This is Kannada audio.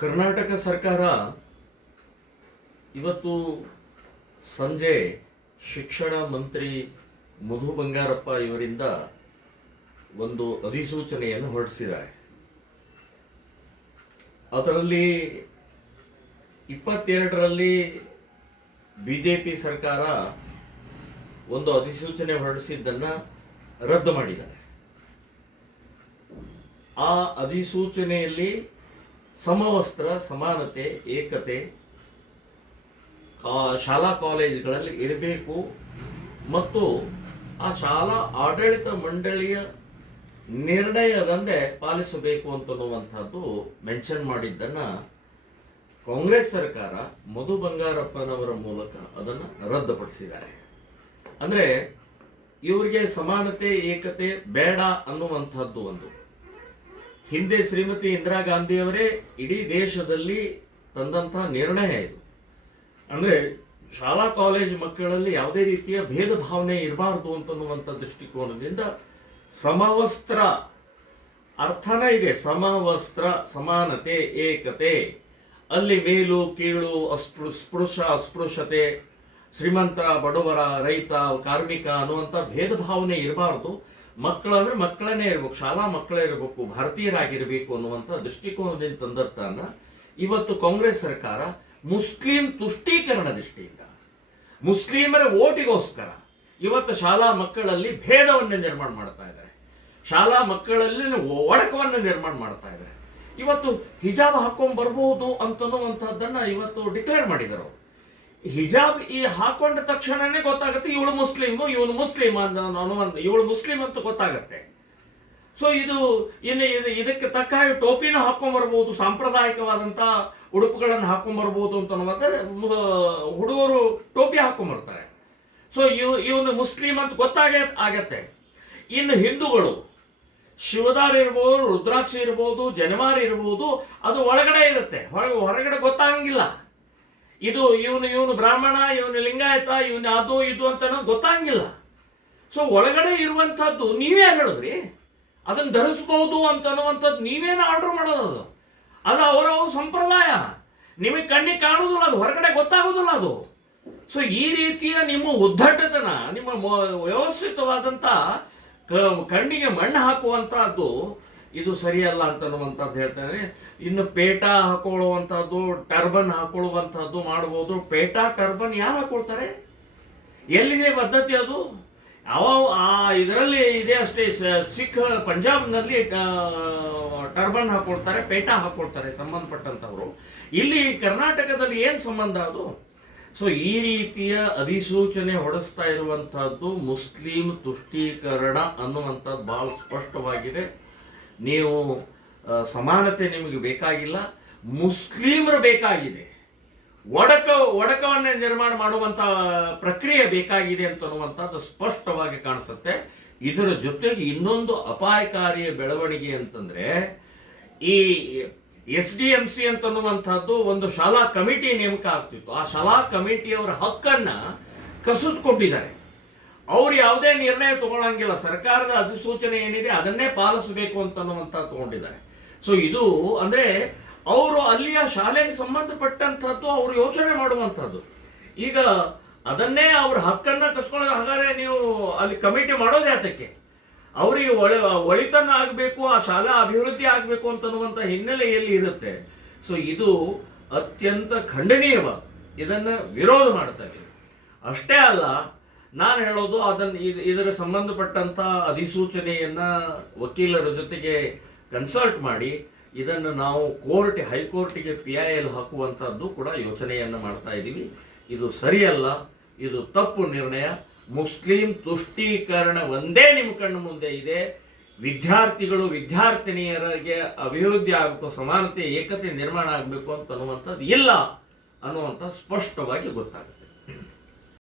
ಕರ್ನಾಟಕ ಸರ್ಕಾರ ಇವತ್ತು ಸಂಜೆ ಶಿಕ್ಷಣ ಮಂತ್ರಿ ಮಧು ಬಂಗಾರಪ್ಪ ಇವರಿಂದ ಒಂದು ಅಧಿಸೂಚನೆಯನ್ನು ಹೊರಡಿಸಿದ್ದಾರೆ. ಅದರಲ್ಲಿ 22ರಲ್ಲಿ ಬಿಜೆಪಿ ಸರ್ಕಾರ ಒಂದು ಅಧಿಸೂಚನೆ ಹೊರಡಿಸಿದ್ದನ್ನು ರದ್ದು ಮಾಡಿದ್ದಾರೆ. ಆ ಅಧಿಸೂಚನೆಯಲ್ಲಿ ಸಮವಸ್ತ್ರ, ಸಮಾನತೆ, ಏಕತೆ ಶಾಲಾ ಕಾಲೇಜುಗಳಲ್ಲಿ ಇರಬೇಕು ಮತ್ತು ಆ ಶಾಲಾ ಆಡಳಿತ ಮಂಡಳಿಯ ನಿರ್ಣಯದಂತೆ ಪಾಲಿಸಬೇಕು ಅಂತನ್ನುವಂಥದ್ದು ಮೆನ್ಷನ್ ಮಾಡಿದ್ದನ್ನು ಕಾಂಗ್ರೆಸ್ ಸರ್ಕಾರ ಮಧು ಬಂಗಾರಪ್ಪನವರ ಮೂಲಕ ಅದನ್ನು ರದ್ದುಪಡಿಸಿದ್ದಾರೆ. ಅಂದರೆ ಇವರಿಗೆ ಸಮಾನತೆ, ಏಕತೆ ಬೇಡ ಅನ್ನುವಂಥದ್ದು ಒಂದು. ಹಿಂದೆ ಶ್ರೀಮತಿ ಇಂದಿರಾ ಗಾಂಧಿಯವರೇ ಇಡೀ ದೇಶದಲ್ಲಿ ತಂದಂತಹ ನಿರ್ಣಯ ಇದು. ಅಂದರೆ ಶಾಲಾ ಕಾಲೇಜು ಮಕ್ಕಳಲ್ಲಿ ಯಾವುದೇ ರೀತಿಯ ಭೇದ ಭಾವನೆ ಇರಬಾರ್ದು ಅಂತನ್ನುವಂಥ ದೃಷ್ಟಿಕೋನದಿಂದ ಸಮವಸ್ತ್ರ ಅರ್ಥನೇ ಇದೆ. ಸಮವಸ್ತ್ರ, ಸಮಾನತೆ, ಏಕತೆ, ಅಲ್ಲಿ ಮೇಲು ಕೀಳು, ಸ್ಪೃಶ ಅಸ್ಪೃಶ್ಯತೆ, ಶ್ರೀಮಂತ ಬಡವರ, ರೈತ ಕಾರ್ಮಿಕ ಅನ್ನುವಂಥ ಭೇದ ಭಾವನೆ ಇರಬಾರ್ದು. ಮಕ್ಕಳಂದ್ರೆ ಮಕ್ಕಳನ್ನೇ ಇರಬೇಕು, ಶಾಲಾ ಮಕ್ಕಳೇ ಇರಬೇಕು, ಭಾರತೀಯರಾಗಿರಬೇಕು ಅನ್ನುವಂಥ ದೃಷ್ಟಿಕೋನದಿಂದ ತಂದರ್ತಾನ ಇವತ್ತು ಕಾಂಗ್ರೆಸ್ ಸರ್ಕಾರ ಮುಸ್ಲಿಂ ತುಷ್ಟೀಕರಣ ದೃಷ್ಟಿಯಿಂದ, ಮುಸ್ಲಿಮರ ಓಟಿಗೋಸ್ಕರ ಇವತ್ತು ಶಾಲಾ ಮಕ್ಕಳಲ್ಲಿ ಭೇದವನ್ನು ನಿರ್ಮಾಣ ಮಾಡ್ತಾ ಇದ್ದಾರೆ. ಶಾಲಾ ಮಕ್ಕಳಲ್ಲಿ ಒಡಕವನ್ನು ನಿರ್ಮಾಣ ಮಾಡ್ತಾ ಇದ್ದಾರೆ. ಇವತ್ತು ಹಿಜಾಬ್ ಹಾಕೊಂಡ್ ಬರ್ಬೋದು ಅಂತನ್ನುವಂಥದ್ದನ್ನ ಇವತ್ತು ಡಿಕ್ಲೇರ್ ಮಾಡಿದರು. ಹಿಜಾಬ್ ಈ ಹಾಕೊಂಡ ತಕ್ಷಣನೇ ಗೊತ್ತಾಗುತ್ತೆ ಇವಳು ಮುಸ್ಲಿಮು, ಇವನು ಮುಸ್ಲಿಂ ಅನ್ನುವಂಥ, ಇವಳು ಮುಸ್ಲಿಂ ಅಂತ ಗೊತ್ತಾಗತ್ತೆ. ಸೊ ಇನ್ನು ಇದಕ್ಕೆ ತಕ್ಕ ಹಾಗೆ ಟೋಪಿನ ಹಾಕೊಂಡ್ ಬರ್ಬೋದು, ಸಾಂಪ್ರದಾಯಿಕವಾದಂಥ ಉಡುಪುಗಳನ್ನು ಹಾಕೊಂಡ್ ಬರ್ಬೋದು ಅಂತ ಹುಡುಗರು ಟೋಪಿ ಹಾಕೊಂಡ್ಬರ್ತಾರೆ. ಸೊ ಇವನು ಮುಸ್ಲಿಂ ಅಂತ ಆಗತ್ತೆ. ಇನ್ನು ಹಿಂದೂಗಳು ಶಿವದಾರ್ ಇರ್ಬೋದು, ರುದ್ರಾಕ್ಷಿ ಇರ್ಬೋದು, ಜನವಾರ ಇರ್ಬೋದು, ಅದು ಒಳಗಡೆ ಇರುತ್ತೆ, ಹೊರಗಡೆ ಗೊತ್ತಾಗಂಗಿಲ್ಲ. ಇವನು ಬ್ರಾಹ್ಮಣ, ಇವನು ಲಿಂಗಾಯತ, ಇವನು ಅದು ಇದು ಅಂತ ಗೊತ್ತಾಗಿಲ್ಲ. ಸೊ ಒಳಗಡೆ ಇರುವಂತಹದ್ದು ನೀವೇ ಹೇಳಿದ್ರಿ, ಅದನ್ನ ಧರಿಸಬಹುದು ಅಂತ ಅನ್ನುವಂಥದ್ದು ನೀವೇನು ಆರ್ಡರ್ ಮಾಡೋದು. ಅದು ಅವರ ಸಂಪ್ರದಾಯ, ನಿಮಗೆ ಕಣ್ಣಿಗೆ ಕಾಣುವುದಿಲ್ಲ, ಅದು ಹೊರಗಡೆ ಗೊತ್ತಾಗೋದಿಲ್ಲ ಅದು. ಸೊ ಈ ರೀತಿಯ ನಿಮ್ಮ ಉದ್ದಟತನ, ನಿಮ್ಮ ವ್ಯವಸ್ಥಿತವಾದಂಥ ಕಣ್ಣಿಗೆ ಮಣ್ಣು ಹಾಕುವಂತಹದ್ದು ಇದು ಸರಿಯಲ್ಲ ಅಂತನ್ನುವಂಥದ್ದು ಹೇಳ್ತಾರೆ. ಇನ್ನು ಪೇಟ ಹಾಕೊಳ್ಳುವಂಥದ್ದು, ಟರ್ಬನ್ ಹಾಕೊಳ್ಳುವಂಥದ್ದು ಮಾಡ್ಬೋದು. ಪೇಟ ಟರ್ಬನ್ ಯಾರು ಹಾಕೊಳ್ತಾರೆ? ಎಲ್ಲಿದೆ ಪದ್ಧತಿ ಅದು? ಇದರಲ್ಲಿ ಇದೆ ಅಷ್ಟೇ. ಸಿಖ್ ಪಂಜಾಬ್ನಲ್ಲಿ ಟರ್ಬನ್ ಹಾಕೊಳ್ತಾರೆ, ಪೇಟ ಹಾಕೊಳ್ತಾರೆ ಸಂಬಂಧಪಟ್ಟಂಥವ್ರು. ಇಲ್ಲಿ ಕರ್ನಾಟಕದಲ್ಲಿ ಏನು ಸಂಬಂಧ ಅದು? ಸೊ ಈ ರೀತಿಯ ಅಧಿಸೂಚನೆ ಹೊರಡಿಸ್ತಾ ಇರುವಂತಹದ್ದು ಮುಸ್ಲಿಂ ತುಷ್ಟೀಕರಣ ಅನ್ನುವಂಥದ್ದು ಬಹಳ ಸ್ಪಷ್ಟವಾಗಿದೆ. ನೀವು ಸಮಾನತೆ ನಿಮಗೆ ಬೇಕಾಗಿಲ್ಲ, ಮುಸ್ಲಿಮರು ಬೇಕಾಗಿದೆ. ಒಡಕವನ್ನೇ ನಿರ್ಮಾಣ ಮಾಡುವಂಥ ಪ್ರಕ್ರಿಯೆ ಬೇಕಾಗಿದೆ ಅಂತನ್ನುವಂಥದ್ದು ಸ್ಪಷ್ಟವಾಗಿ ಕಾಣಿಸುತ್ತೆ. ಇದರ ಜೊತೆಗೆ ಇನ್ನೊಂದು ಅಪಾಯಕಾರಿಯ ಬೆಳವಣಿಗೆ ಅಂತಂದ್ರೆ, ಈ SDMC ಅಂತನ್ನುವಂಥದ್ದು ಒಂದು ಶಾಲಾ ಕಮಿಟಿ ನೇಮಕ ಆಗ್ತಿತ್ತು. ಆ ಶಾಲಾ ಕಮಿಟಿಯವರ ಹಕ್ಕನ್ನ ಕಸಿದುಕೊಂಡಿದ್ದಾರೆ. ಅವ್ರು ಯಾವುದೇ ನಿರ್ಣಯ ತಗೊಳ್ಳಂಗಿಲ್ಲ, ಸರ್ಕಾರದ ಅಧಿಸೂಚನೆ ಏನಿದೆ ಅದನ್ನೇ ಪಾಲಿಸಬೇಕು ಅಂತನ್ನುವಂಥದ್ದು ತಗೊಂಡಿದ್ದಾರೆ. ಸೊ ಇದು ಅಂದ್ರೆ ಅವರು ಅಲ್ಲಿಯ ಶಾಲೆಗೆ ಸಂಬಂಧಪಟ್ಟಂಥದ್ದು ಅವರು ಯೋಚನೆ ಮಾಡುವಂಥದ್ದು. ಈಗ ಅದನ್ನೇ ಅವ್ರ ಹಕ್ಕನ್ನ ಕಸ್ಕೊಳ್ಳೋದು. ಹಾಗಾದ್ರೆ ನೀವು ಅಲ್ಲಿ ಕಮಿಟಿ ಮಾಡೋದು ಯಾತಕ್ಕೆ? ಅವರಿಗೆ ಒಳಿತನ ಆಗಬೇಕು, ಆ ಶಾಲಾ ಅಭಿವೃದ್ಧಿ ಆಗಬೇಕು ಅಂತನ್ನುವಂಥ ಹಿನ್ನೆಲೆಯಲ್ಲಿ ಇರುತ್ತೆ. ಸೊ ಇದು ಅತ್ಯಂತ ಖಂಡನೀಯವಾದ, ಇದನ್ನು ವಿರೋಧ ಮಾಡ್ತೇವೆ. ಅಷ್ಟೇ ಅಲ್ಲ, ನಾನು ಹೇಳೋದು ಇದರ ಸಂಬಂಧಪಟ್ಟಂಥ ಅಧಿಸೂಚನೆಯನ್ನ ವಕೀಲರ ಜೊತೆಗೆ ಕನ್ಸಲ್ಟ್ ಮಾಡಿ ಇದನ್ನು ನಾವು ಹೈಕೋರ್ಟಿಗೆ PIL ಹಾಕುವಂಥದ್ದು ಕೂಡ ಯೋಚನೆಯನ್ನು ಮಾಡ್ತಾ ಇದ್ದೀವಿ. ಇದು ಸರಿಯಲ್ಲ, ಇದು ತಪ್ಪು ನಿರ್ಣಯ. ಮುಸ್ಲಿಂ ತುಷ್ಟೀಕರಣ ಒಂದೇ ನಿಮ್ಮ ಕಣ್ಣು ಮುಂದೆ ಇದೆ. ವಿದ್ಯಾರ್ಥಿಗಳು, ವಿದ್ಯಾರ್ಥಿನಿಯರಿಗೆ ಅಭಿವೃದ್ಧಿ ಆಗಬೇಕು, ಸಮಾನತೆ, ಏಕತೆ ನಿರ್ಮಾಣ ಆಗಬೇಕು ಅಂತ ಅನ್ನುವಂಥದ್ದು ಇಲ್ಲ ಅನ್ನುವಂಥ ಸ್ಪಷ್ಟವಾಗಿ ಗೊತ್ತಾಗುತ್ತೆ.